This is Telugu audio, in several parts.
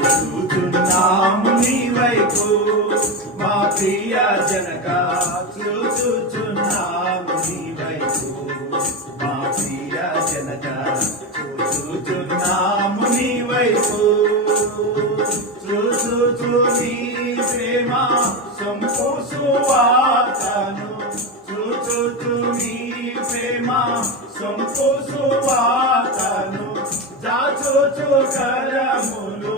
చూచుచున్నాము నీ వైపు మా ప్రియ జనక చూచుచున్నాము నీ వైపు మా ప్రియ జనక చూచుచున్నాము నీ వైపు చూచుచు నీ ప్రేమ సంపూసువాతను చూచుచు నీ ప్రేమ సంపూసువాతను జాచుచు కరములు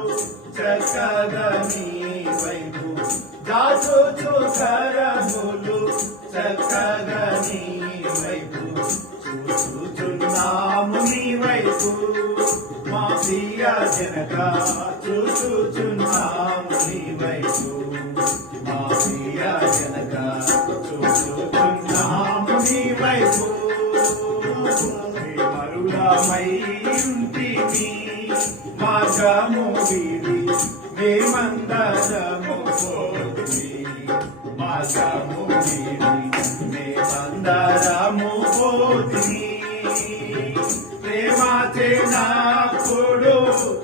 చక్కగా నీ వైపు జాచుచు కరములు చక్కగా నీ వైపు చూచుచున్నాము నీ వైపు మా ప్రియ జనక చూచుచున్నాము నీ వైపు మా ప్రియ జనక చూచుచున్నాము నీ వైపు మరులమై ఉంటిని మార్గము వీడి మేమందరము పోతిమి మార్గము వీడి మేమందరము పోతిమి ప్రేమతే నాకుడు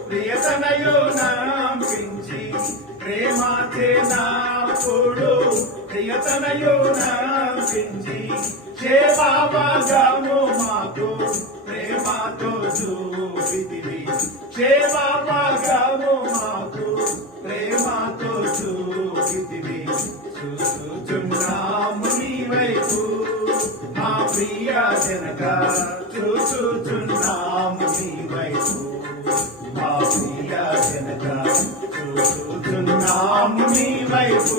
ప్రియతనయు నంపించి ప్రేమతే నాకుడు ప్రియతనయు నంపించి సేవాభాగము మాకు ప్రేమతో చూపితివి సేవాభాగము మాకు ప్రేమతో చూపితివి చూచుచున్నాము నీ వైపు మా ప్రియ జనక చూచుచున్నాము నీ వైపు మా ప్రియ జనక చూచుచున్నాము నీ వైపు